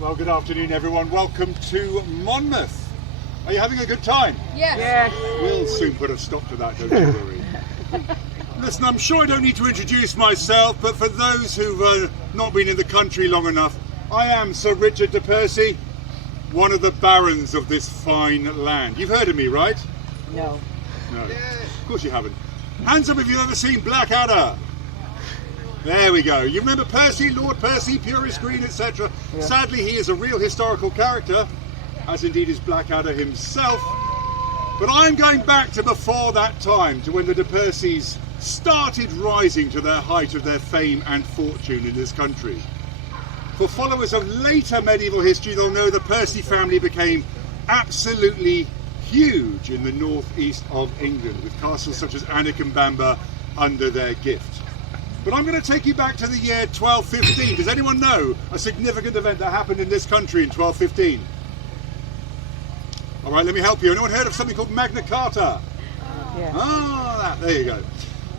Well, good afternoon, everyone. Welcome to Monmouth. Are you having a good time? Yes. Yes. We'll soon put a stop to that, don't you worry. Listen, I'm sure I don't need to introduce myself, but for those who've not been in the country long enough, I am Sir Richard de Percy, one of the barons of this fine land. You've heard of me, right? No. No. Of course you haven't. Hands up if you've ever seen Blackadder. There we go. You remember Percy, Lord Percy, Purist Green, etc. Yeah. Sadly, he is a real historical character, as indeed is Blackadder himself. But I'm going back to before that time, to when the de Percys started rising to their height of their fame and fortune in this country. For followers of later medieval history, they'll know the Percy family became absolutely huge in the northeast of England, with castles such as Alnwick and Bamber under their gift. But I'm going to take you back to the year 1215. Does anyone know a significant event that happened in this country in 1215? All right, let me help you. Anyone heard of something called Magna Carta? Yeah. Ah, there you go.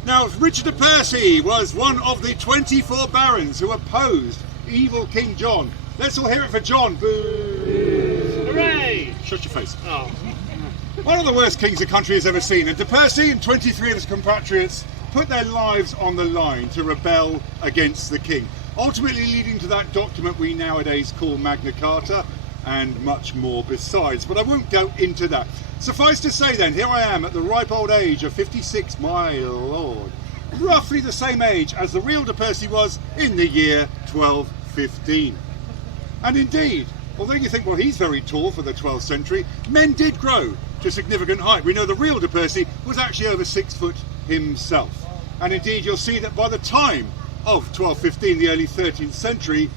Now, Richard de Percy was one of the 24 barons who opposed evil King John. Let's all hear it for John. Boo! Hooray! Shut your face. Oh. One of the worst kings the country has ever seen, and de Percy and 23 of his compatriots put their lives on the line to rebel against the king, ultimately leading to that document we nowadays call Magna Carta, and much more besides. But I won't go into that. Suffice to say then, here I am at the ripe old age of 56, my lord. Roughly the same age as the real de Percy was in the year 1215. And indeed, although you think, well, he's very tall for the 12th century, men did grow to significant height. We know the real de Percy was actually over 6 foot himself. And indeed, you'll see that by the time of 1215, the early 13th century,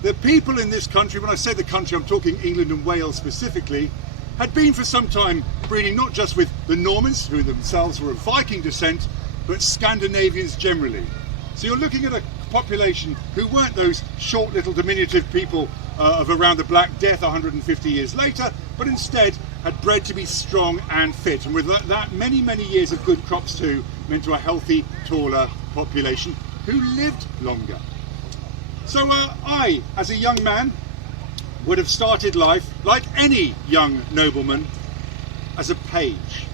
the people in this country, when I say the country, I'm talking England and Wales specifically, had been for some time breeding not just with the Normans, who themselves were of Viking descent, but Scandinavians generally. So you're looking at a population who weren't those short little diminutive people of around the Black Death 150 years later, but instead had bred to be strong and fit. And with that many, many years of good crops too, meant to a healthy, taller population who lived longer. So I, as a young man, would have started life, like any young nobleman, as a page.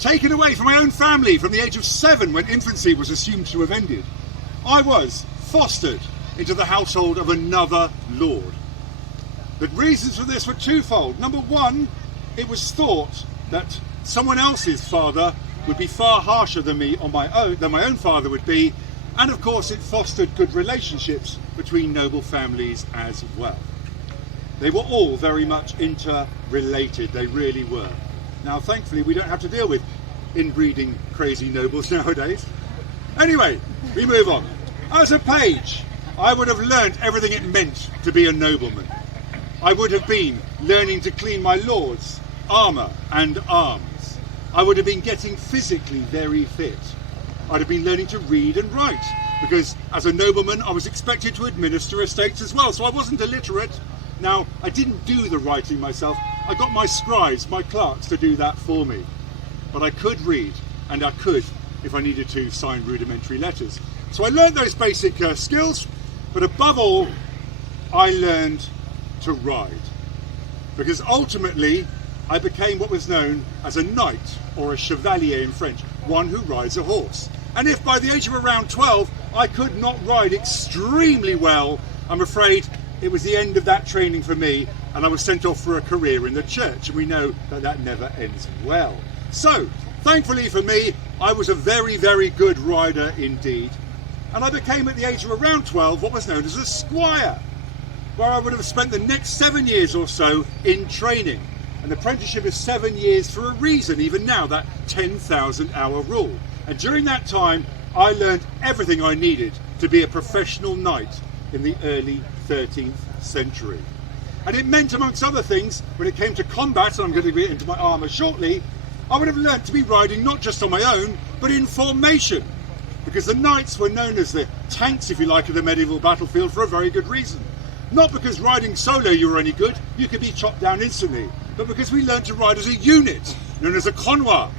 Taken away from my own family from the age of 7, when infancy was assumed to have ended. I was fostered into the household of another lord. The reasons for this were twofold. Number one, it was thought that someone else's father would be far harsher than my own father would be, and of course it fostered good relationships between noble families as well. They were all very much interrelated, they really were. Now thankfully we don't have to deal with inbreeding crazy nobles nowadays. Anyway, we move on. As a page, I would have learnt everything it meant to be a nobleman. I would have been learning to clean my lord's armour and arms. I would have been getting physically very fit. I'd have been learning to read and write, because as a nobleman I was expected to administer estates as well, so I wasn't illiterate. Now, I didn't do the writing myself. I got my scribes, my clerks, to do that for me. But I could read, and I could, if I needed to, sign rudimentary letters. So I learned those basic skills, but above all, I learned to ride. Because ultimately, I became what was known as a knight, or a chevalier in French, one who rides a horse. And if by the age of around 12, I could not ride extremely well, I'm afraid it was the end of that training for me, and I was sent off for a career in the church, and we know that that never ends well. So, thankfully for me, I was a very, very good rider indeed, and I became at the age of around 12 what was known as a squire, where I would have spent the next 7 years or so in training. An apprenticeship is 7 years for a reason, even now, that 10,000 hour rule. And during that time, I learned everything I needed to be a professional knight in the early 13th century. And it meant, amongst other things, when it came to combat, and I'm going to get into my armour shortly, I would have learnt to be riding not just on my own, but in formation. Because the knights were known as the tanks, if you like, of the medieval battlefield for a very good reason. Not because riding solo you were any good, you could be chopped down instantly, but because we learned to ride as a unit, known as a convoi.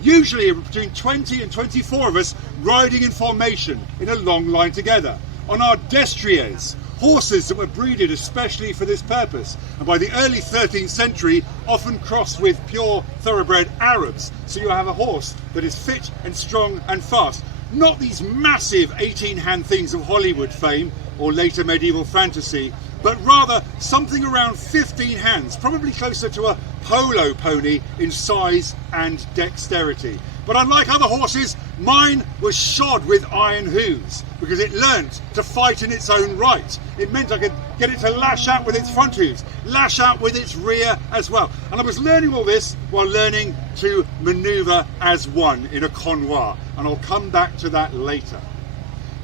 Usually between 20 and 24 of us riding in formation in a long line together, on our destriers, horses that were breeded especially for this purpose, and by the early 13th century often crossed with pure thoroughbred Arabs. So you have a horse that is fit and strong and fast. Not these massive 18-hand things of Hollywood fame or later medieval fantasy, but rather something around 15 hands, probably closer to a polo pony in size and dexterity. But unlike other horses, mine was shod with iron hooves because it learnt to fight in its own right. It meant I could get it to lash out with its front hooves, lash out with its rear as well. And I was learning all this while learning to manoeuvre as one in a convoi, and I'll come back to that later.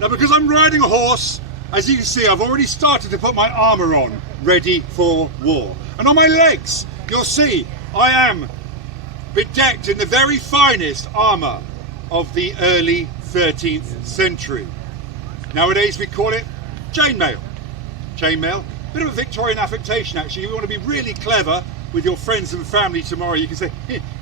Now, because I'm riding a horse, as you can see, I've already started to put my armour on, ready for war. And on my legs, you'll see I am bedecked in the very finest armour of the early 13th century. Nowadays we call it chainmail. Chainmail, bit of a Victorian affectation actually. You want to be really clever with your friends and family tomorrow, you can say,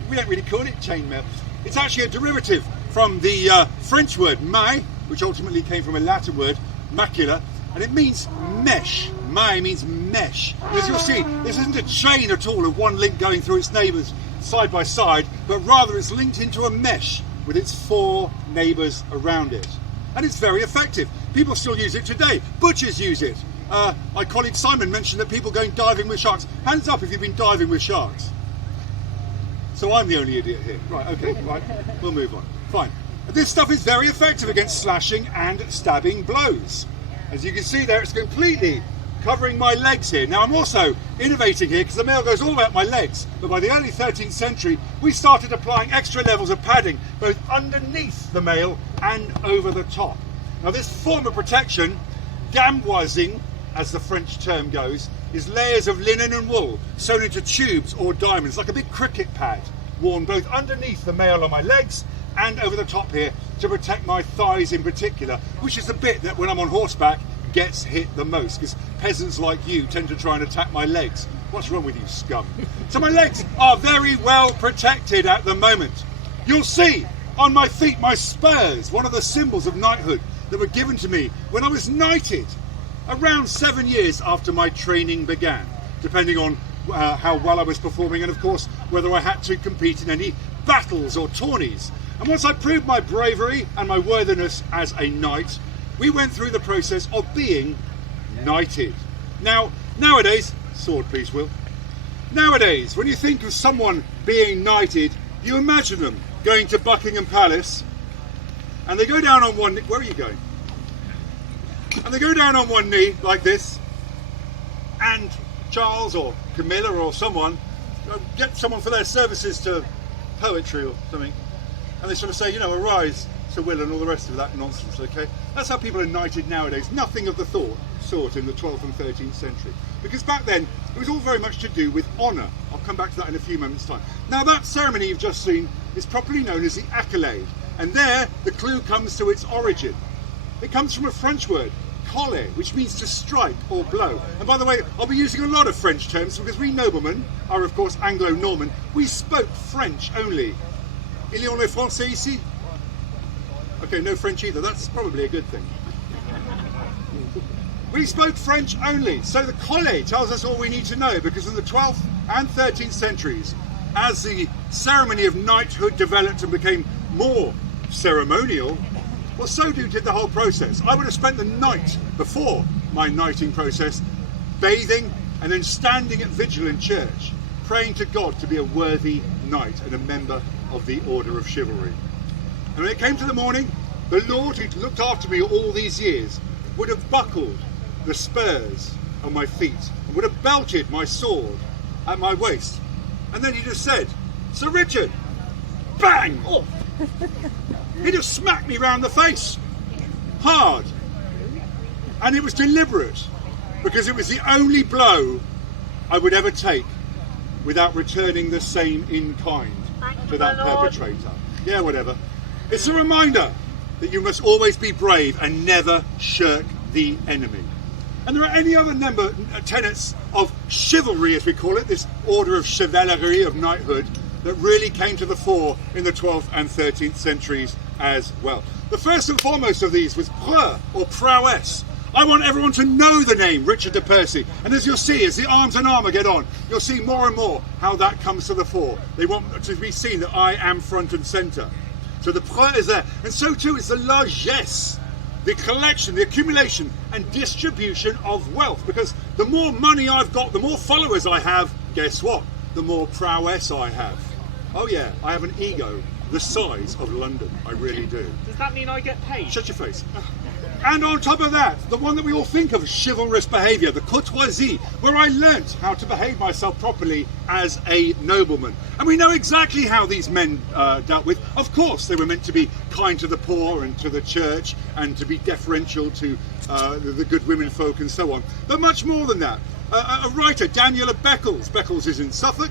we don't really call it chainmail. It's actually a derivative from the French word maille, which ultimately came from a Latin word, macula, and it means mesh. Maille means mesh. As you'll see, this isn't a chain at all of one link going through its neighbours side by side, but rather it's linked into a mesh with its 4 neighbours around it. And it's very effective. People still use it today. Butchers use it. My colleague Simon mentioned that people going diving with sharks. Hands up if you've been diving with sharks. So I'm the only idiot here. Right, okay, right, we'll move on. Fine. This stuff is very effective against slashing and stabbing blows. As you can see there, it's completely covering my legs here. Now I'm also innovating here because the mail goes all about my legs, but by the early 13th century we started applying extra levels of padding both underneath the mail and over the top. Now this form of protection, gamboising as the French term goes, is layers of linen and wool sewn into tubes or diamonds like a big cricket pad, worn both underneath the mail on my legs and over the top here to protect my thighs in particular, which is the bit that when I'm on horseback gets hit the most, because peasants like you tend to try and attack my legs. What's wrong with you, scum? So my legs are very well protected at the moment. You'll see on my feet my spurs, one of the symbols of knighthood that were given to me when I was knighted around 7 years after my training began, depending on how well I was performing and of course whether I had to compete in any battles or tourneys. And once I proved my bravery and my worthiness as a knight, we went through the process of being knighted. Now, nowadays, sword please, Will. Nowadays, when you think of someone being knighted, you imagine them going to Buckingham Palace and they go down on one knee. Where are you going? And they go down on one knee like this, and Charles or Camilla or someone get someone for their services to poetry or something, and they sort of say, you know, arise, Sir Will, and all the rest of that nonsense, okay? That's how people are knighted nowadays. Nothing of the sort in the 12th and 13th century. Because back then, it was all very much to do with honour. I'll come back to that in a few moments' time. Now, that ceremony you've just seen is properly known as the accolade. And there, the clue comes to its origin. It comes from a French word, coller, which means to strike or blow. And by the way, I'll be using a lot of French terms because we noblemen are, of course, Anglo-Norman. We spoke French only. Il y a les Français ici? Okay, no French either. That's probably a good thing. We spoke French only. So the coller tells us all we need to know, because in the 12th and 13th centuries, as the ceremony of knighthood developed and became more ceremonial, well, so did the whole process. I would have spent the night before my knighting process bathing and then standing at vigil in church, praying to God to be a worthy knight and a member of the Order of Chivalry. And when it came to the morning, the Lord who'd looked after me all these years would have buckled the spurs on my feet and would have belted my sword at my waist. And then he'd have said, Sir Richard, bang! Oh. He'd have smacked me round the face, hard. And it was deliberate, because it was the only blow I would ever take without returning the same in kind to that perpetrator. Yeah, whatever. It's a reminder that you must always be brave and never shirk the enemy. And there are any other tenets of chivalry, as we call it, this order of chevalerie, of knighthood, that really came to the fore in the 12th and 13th centuries as well. The first and foremost of these was preux, or prowess. I want everyone to know the name Richard de Percy. And as you'll see, as the arms and armour get on, you'll see more and more how that comes to the fore. They want to be seen that I am front and centre. So the preux is there. And so too is the largesse, the collection, the accumulation and distribution of wealth. Because the more money I've got, the more followers I have, guess what? The more prowess I have. Oh yeah, I have an ego the size of London. I really do. Does that mean I get paid? Shut your face. And on top of that, the one that we all think of, chivalrous behaviour, the courtoisie, where I learnt how to behave myself properly as a nobleman. And we know exactly how these men dealt with. Of course, they were meant to be kind to the poor and to the church and to be deferential to the good women folk and so on. But much more than that. A writer, Daniel of Beccles is in Suffolk,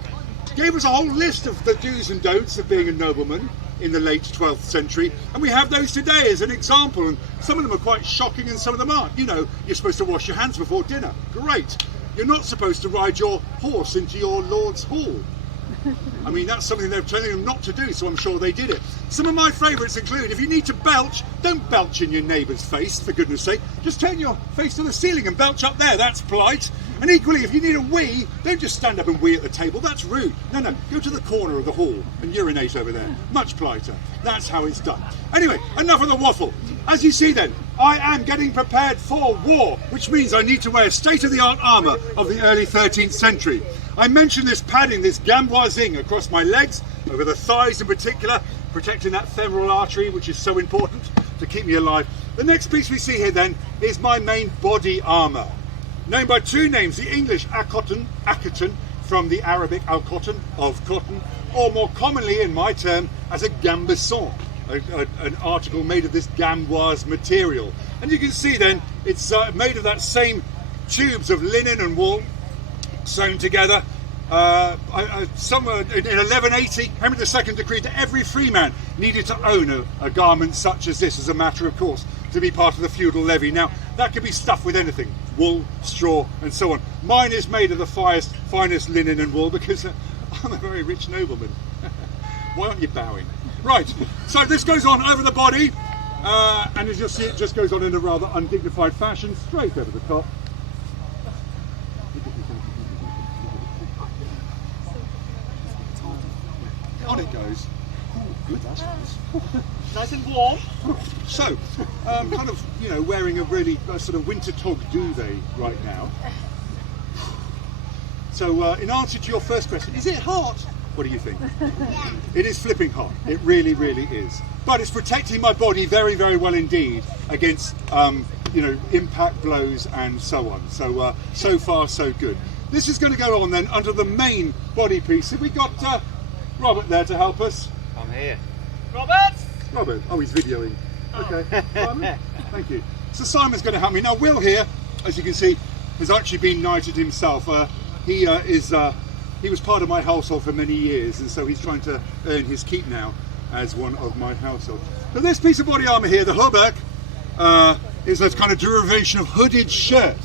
gave us a whole list of the do's and don'ts of being a nobleman in the late 12th century, and we have those today as an example, and some of them are quite shocking and some of them aren't. You know, you're supposed to wash your hands before dinner. Great. You're not supposed to ride your horse into your lord's hall. I mean, that's something they're telling them not to do, so I'm sure they did it. Some of my favourites include, if you need to belch, don't belch in your neighbour's face, for goodness sake. Just turn your face to the ceiling and belch up there, that's polite. And equally, if you need a wee, don't just stand up and wee at the table, that's rude. No, go to the corner of the hall and urinate over there. Much politer. That's how it's done. Anyway, enough of the waffle. As you see then, I am getting prepared for war, which means I need to wear state-of-the-art armour of the early 13th century. I mentioned this padding, this gamboising across my legs, over the thighs in particular, protecting that femoral artery, which is so important to keep me alive. The next piece we see here then is my main body armour. Known by two names, the English accoton, from the Arabic al-cotton, of cotton, or more commonly in my term as a gambesson, an article made of this gamboise material. And you can see then, it's made of that same tubes of linen and wool, sewn together. Somewhere in 1180, Henry II decreed that every freeman needed to own a garment such as this, as a matter of course, to be part of the feudal levy. Now, that could be stuffed with anything, wool, straw, and so on. Mine is made of the finest linen and wool because I'm a very rich nobleman. Why aren't you bowing? Right, so this goes on over the body, and as you'll see, it just goes on in a rather undignified fashion, straight over the top. On it goes. Ooh, good, that's nice. Nice and warm. So, kind of, you know, wearing a really sort of winter tog duvet right now. So, in answer to your first question, is it hot? What do you think? It is flipping hot. It really, really is. But it's protecting my body very, very well indeed against, you know, impact blows and so on. So, so far, so good. This is going to go on then under the main body piece. Have we got Robert there to help us? I'm here. Robert! Robert, oh, he's videoing. Okay, Simon, thank you. So Simon's going to help me. Now Will here, as you can see, has actually been knighted himself. He was part of my household for many years, and so he's trying to earn his keep now as one of my household. But this piece of body armour here, the hauberk, is a kind of derivation of hooded shirt,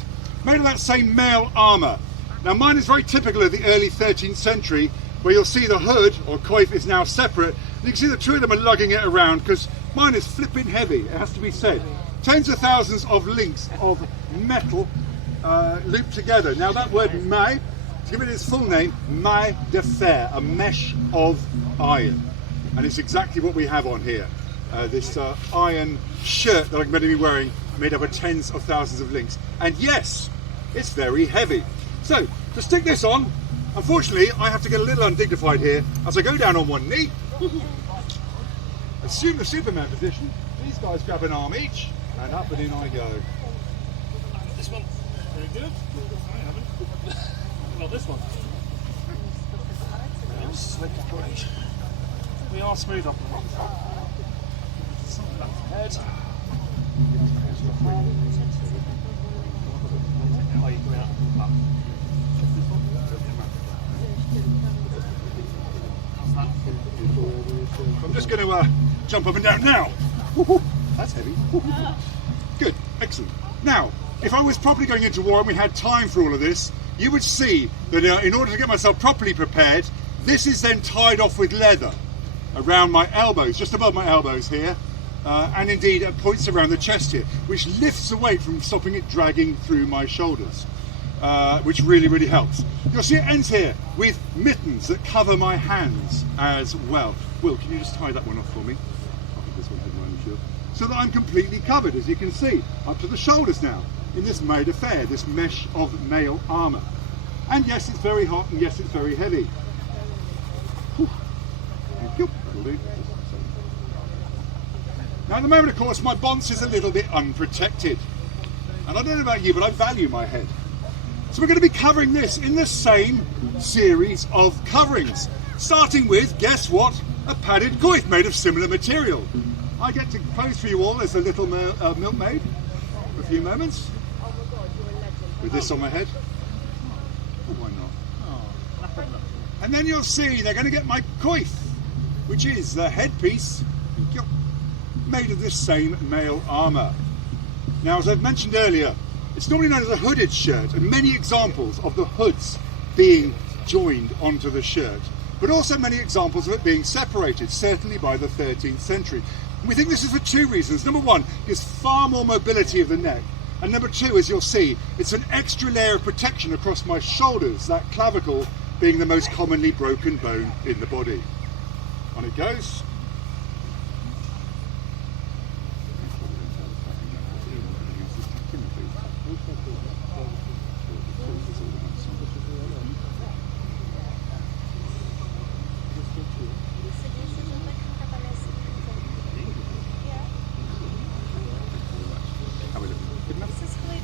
made of that same mail armour. Now mine is very typical of the early 13th century, where you'll see the hood, or coif, is now separate. And you can see the two of them are lugging it around, because mine is flipping heavy, it has to be said. Tens of thousands of links of metal looped together. Now that word maille, to give it its full name, maille de fer, a mesh of iron. And it's exactly what we have on here. This iron shirt that I'm going to be wearing, made up of tens of thousands of links. And yes, it's very heavy. So, to stick this on, unfortunately, I have to get a little undignified here as I go down on one knee, assume the Superman position. These guys grab an arm each, and up and in I go. This one. Very good. I haven't. Not this one. We are smooth up the rock. Something back the head. How are you going out? I'm just going to jump up and down now. That's heavy. Good, excellent. Now, if I was properly going into war and we had time for all of this, you would see that in order to get myself properly prepared, this is then tied off with leather around my elbows, just above my elbows here. and indeed at points around the chest here, which lifts the weight from stopping it dragging through my shoulders, which really, really helps. You'll see it ends here with mittens that cover my hands as well. Will, can you just tie that one off for me? I think this one had mine shield. So that I'm completely covered, as you can see, up to the shoulders now, in this made affair, this mesh of male armour. And yes, it's very hot, and yes, it's very heavy. Whew. Thank you. That'll do. Now at the moment, of course, my bonce is a little bit unprotected. And I don't know about you, but I value my head. So we're going to be covering this in the same series of coverings. Starting with, guess what? A padded coif made of similar material. I get to pose for you all as a little milkmaid for a few moments. With this on my head. Oh, why not? And then you'll see they're going to get my coif, which is the headpiece made of this same male armour. Now, as I've mentioned earlier, it's normally known as a hooded shirt, and many examples of the hoods being joined onto the shirt, but also many examples of it being separated, certainly by the 13th century. And we think this is for two reasons. Number one, there's far more mobility of the neck, and number two, as you'll see, it's an extra layer of protection across my shoulders, that clavicle being the most commonly broken bone in the body. On it goes.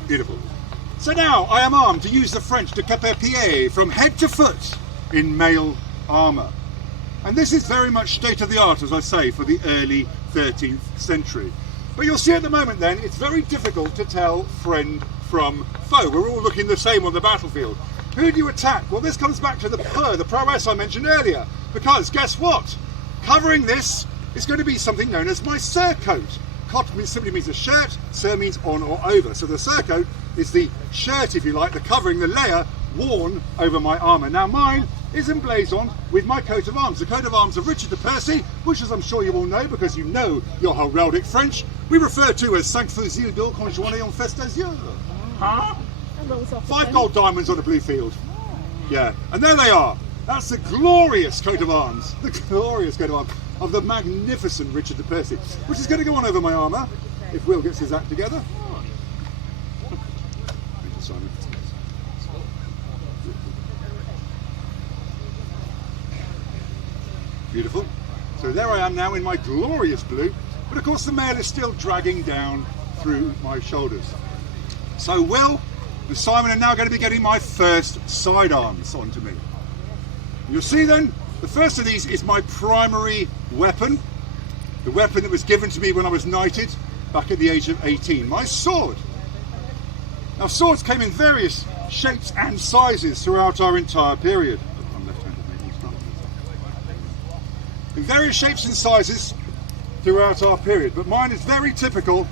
Beautiful. So now I am armed, to use the French, de cap-à-pied, from head to foot in male armour. And this is very much state of the art, as I say, for the early 13th century. But you'll see at the moment then, it's very difficult to tell friend from foe. We're all looking the same on the battlefield. Who do you attack? Well, this comes back to the prowess I mentioned earlier. Because guess what? Covering this is going to be something known as my surcoat. Cot simply means a shirt, sur means on or over. So the surcoat is the shirt, if you like, the covering, the layer worn over my armour. Now mine is emblazoned with my coat of arms, the coat of arms of Richard de Percy, which, as I'm sure you all know, because you know your heraldic French, we refer to as 5 fusils d'or quand je en fête des yeux. Huh? 5 gold diamonds on a blue field. Yeah, and there they are. That's the glorious coat of arms, the glorious coat of arms of the magnificent Richard de Percy, which is going to go on over my armour if Will gets his act together. Thank you, Simon. Beautiful. So there I am now in my glorious blue, but of course the mail is still dragging down through my shoulders. So Will and Simon are now going to be getting my first sidearms onto me. You'll see then, the first of these is my primary weapon, the weapon that was given to me when I was knighted back at the age of 18, my sword. Now swords came in various shapes and sizes throughout our entire period. I'm left-handed, maybe. In various shapes and sizes throughout our period, but mine is very typical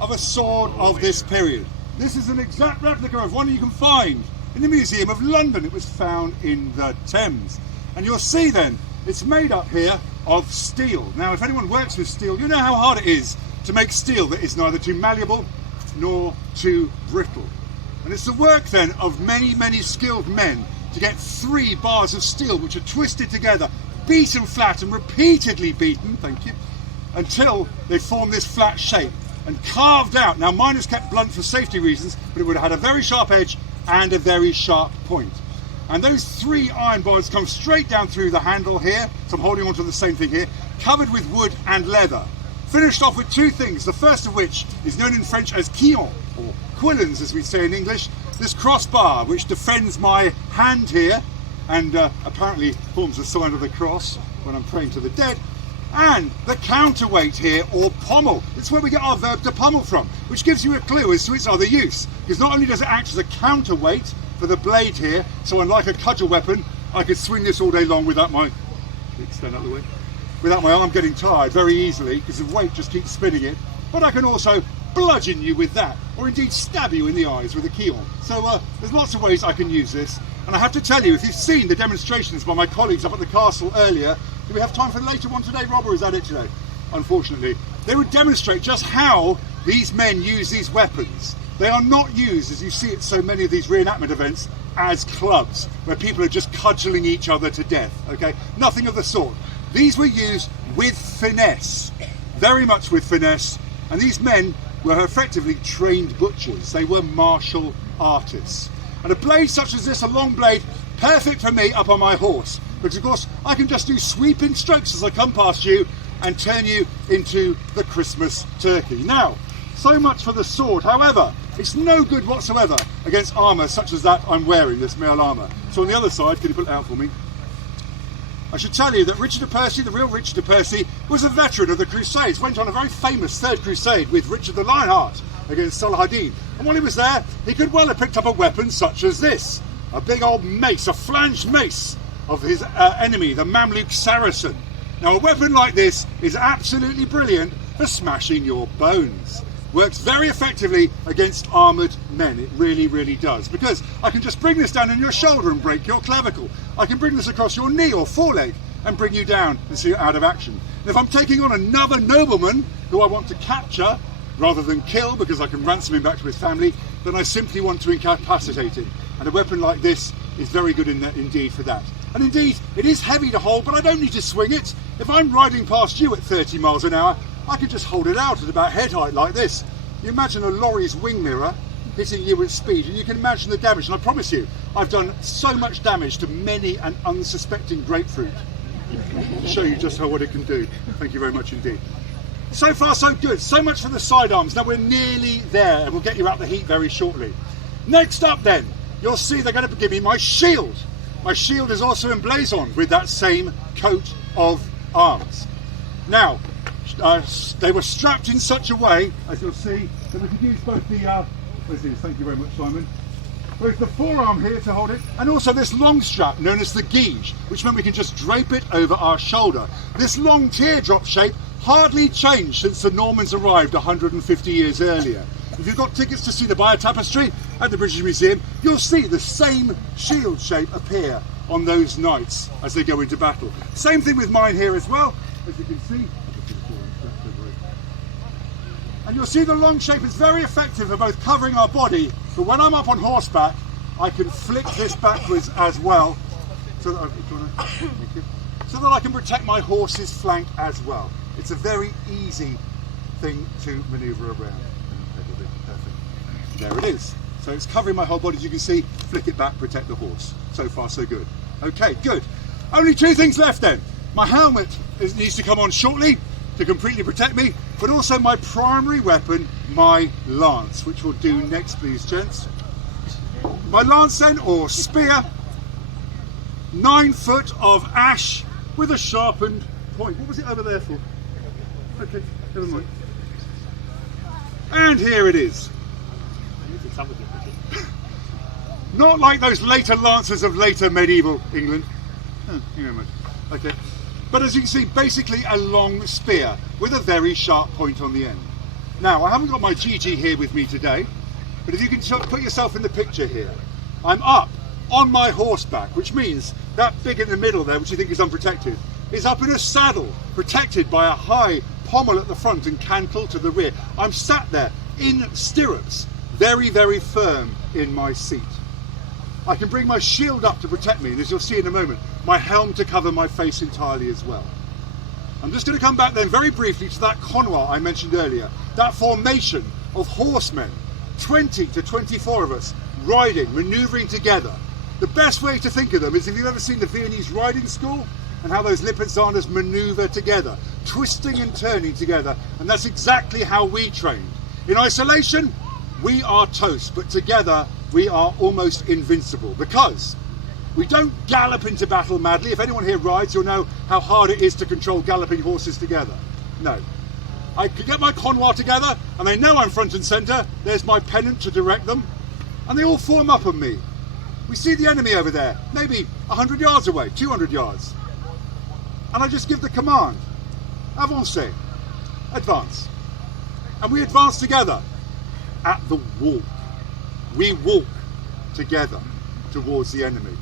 of a sword of this period. This is an exact replica of one you can find in the Museum of London. It was found in the Thames. And you'll see then, it's made up here of steel. Now, if anyone works with steel, you know how hard it is to make steel that is neither too malleable nor too brittle. And it's the work then of many, many skilled men to get 3 bars of steel which are twisted together, beaten flat and repeatedly beaten, thank you, until they form this flat shape and carved out. Now mine is kept blunt for safety reasons, but it would have had a very sharp edge and a very sharp point. And those 3 iron bars come straight down through the handle here, so I'm holding on to the same thing here, covered with wood and leather. Finished off with 2 things, the first of which is known in French as quillons, or quillons as we say in English, this crossbar which defends my hand here and apparently forms a sign of the cross when I'm praying to the dead, and the counterweight here, or pommel. It's where we get our verb to pummel from, which gives you a clue as to its other use, because not only does it act as a counterweight for the blade here, so unlike a cudgel weapon, I could swing this all day long without my, stand out the way, without my arm getting tired very easily, because the weight just keeps spinning it, but I can also bludgeon you with that, or indeed stab you in the eyes with a quillon. So there's lots of ways I can use this, and I have to tell you, if you've seen the demonstrations by my colleagues up at the castle earlier, Do we have time for the later one today, Rob, or is that it today? Unfortunately. They would demonstrate just how these men use these weapons. They are not used, as you see at so many of these reenactment events, as clubs, where people are just cudgeling each other to death, okay? Nothing of the sort. These were used with finesse, very much with finesse, and these men were effectively trained butchers. They were martial artists. And a blade such as this, a long blade, perfect for me up on my horse, because of course I can just do sweeping strokes as I come past you and turn you into the Christmas turkey. Now, so much for the sword. However, it's no good whatsoever against armour such as that I'm wearing, this mail armour. So on the other side, can you put it out for me? I should tell you that Richard de Percy, the real Richard de Percy, was a veteran of the Crusades, went on a very famous Third Crusade with Richard the Lionheart against Salah ad-Din. And while he was there, he could well have picked up a weapon such as this, a big old mace, a flanged mace of his enemy, the Mamluk Saracen. Now, a weapon like this is absolutely brilliant for smashing your bones. Works very effectively against armoured men. It really, really does. Because I can just bring this down on your shoulder and break your clavicle. I can bring this across your knee or foreleg and bring you down and see you out of action. And if I'm taking on another nobleman who I want to capture, rather than kill because I can ransom him back to his family, then I simply want to incapacitate him. And a weapon like this is very good indeed for that. And indeed, it is heavy to hold, but I don't need to swing it. If I'm riding past you at 30 miles an hour, I can just hold it out at about head height like this. You imagine a lorry's wing mirror hitting you at speed, and you can imagine the damage. And I promise you, I've done so much damage to many an unsuspecting grapefruit. To show you just what it can do. Thank you very much indeed. So far so good. So much for the sidearms. Now we're nearly there, and we'll get you out the heat very shortly. Next up then, you'll see they're going to give me my shield. My shield is also emblazoned with that same coat of arms. Now, they were strapped in such a way, as you'll see, that we could use both the, thank you very much, Simon, both the forearm here to hold it, and also this long strap known as the guige, which meant we can just drape it over our shoulder. This long teardrop shape hardly changed since the Normans arrived 150 years earlier. If you've got tickets to see the Bayeux Tapestry at the British Museum, you'll see the same shield shape appear on those knights as they go into battle. Same thing with mine here as well, as you can see. And you'll see the long shape is very effective for both covering our body, but when I'm up on horseback, I can flick this backwards as well, so that I can protect my horse's flank as well. It's a very easy thing to manoeuvre around. Perfect. There it is. So it's covering my whole body, as you can see. Flick it back, protect the horse. So far, so good. Okay, good. Only two things left then. My helmet needs to come on shortly to completely protect me, but also my primary weapon, my lance, which we'll do next, please, gents. My lance then, or spear, 9 foot of ash with a sharpened point. What was it over there for? Okay, never mind. And here it is. Not like those later lances of later medieval England. Oh, thank you very much. Okay. But as you can see, basically a long spear with a very sharp point on the end. Now, I haven't got my GG here with me today, but if you can put yourself in the picture here, I'm up on my horseback, which means that big in the middle there, which you think is unprotected, is up in a saddle, protected by a high pommel at the front and cantle to the rear. I'm sat there in stirrups, very, very firm in my seat. I can bring my shield up to protect me, and as you'll see in a moment, my helm to cover my face entirely as well. I'm just going to come back then very briefly to that convoy I mentioned earlier, that formation of horsemen, 20 to 24 of us, riding, manoeuvring together. The best way to think of them is if you've ever seen the Viennese riding school and how those Lipizzanas manoeuvre together, twisting and turning together, and that's exactly how we trained. In isolation, we are toast, but together we are almost invincible, because we don't gallop into battle madly. If anyone here rides, you'll know how hard it is to control galloping horses together. No. I can get my convoy together, and they know I'm front and centre. There's my pennant to direct them, and they all form up on me. We see the enemy over there, maybe 100 yards away, 200 yards. And I just give the command, avancez, advance. And we advance together at the walk. We walk together towards the enemy,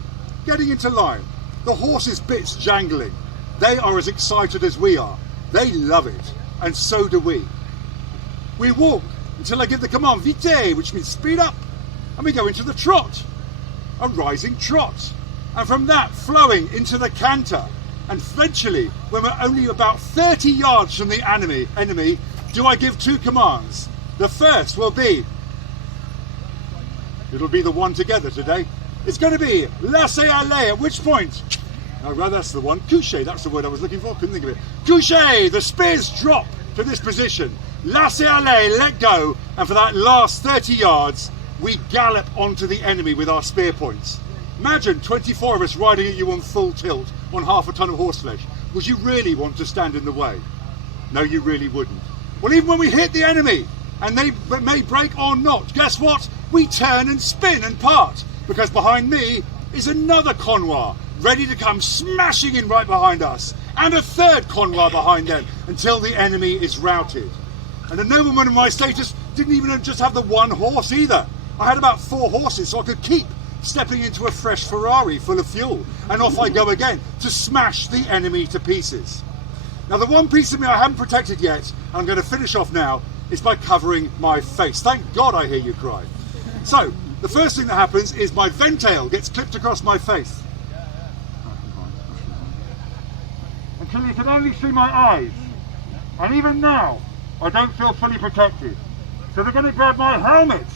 getting into line, the horse's bits jangling, They are as excited as we are. They love it, and so do we. We walk until I give the command vite, which means speed up, and we go into the trot, a rising trot, and from that flowing into the canter. And eventually, when we're only about 30 yards from the enemy, do I give two commands. The first will be, it'll be the one together today. It's going to be laissez aller, at which point, oh, rather that's the one, coucher, that's the word I was looking for, couldn't think of it. Coucher, the spears drop to this position. Laissez aller, let go, and for that last 30 yards, we gallop onto the enemy with our spear points. Imagine 24 of us riding at you on full tilt on half a ton of horseflesh. Would you really want to stand in the way? No, you really wouldn't. Well, even when we hit the enemy, and they may break or not, guess what? We turn and spin and part, because behind me is another convoy, ready to come smashing in right behind us, and a third convoy behind them, until the enemy is routed. And a nobleman of my status didn't even just have the one horse either. I had about 4 horses, so I could keep stepping into a fresh Ferrari full of fuel, and off I go again to smash the enemy to pieces. Now the one piece of me I haven't protected yet, and I'm going to finish off now, is by covering my face. Thank God I hear you cry. So, the first thing that happens is my ventail gets clipped across my face. Until you can only see my eyes. And even now, I don't feel fully protected. So they're going to grab my helmet.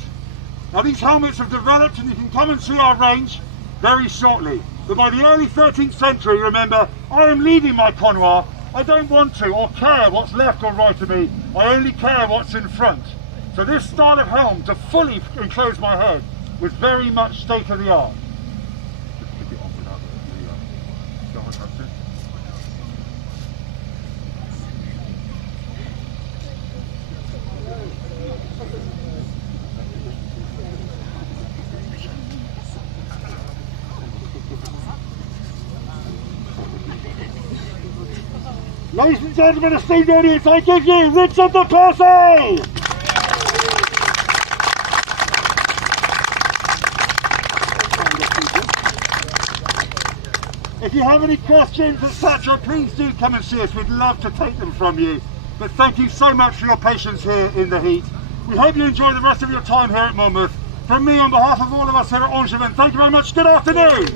Now these helmets have developed, and you can come and see our range very shortly. But by the early 13th century, remember, I am leading my convoy. I don't want to or care what's left or right of me. I only care what's in front. So this style of helm to fully enclose my head was very much state of the art. Ladies and gentlemen, esteemed audience, I give you Richard de Percy! If you have any questions, etc., please do come and see us. We'd love to take them from you. But thank you so much for your patience here in the heat. We hope you enjoy the rest of your time here at Monmouth. From me, on behalf of all of us here at Angevin, thank you very much. Good afternoon.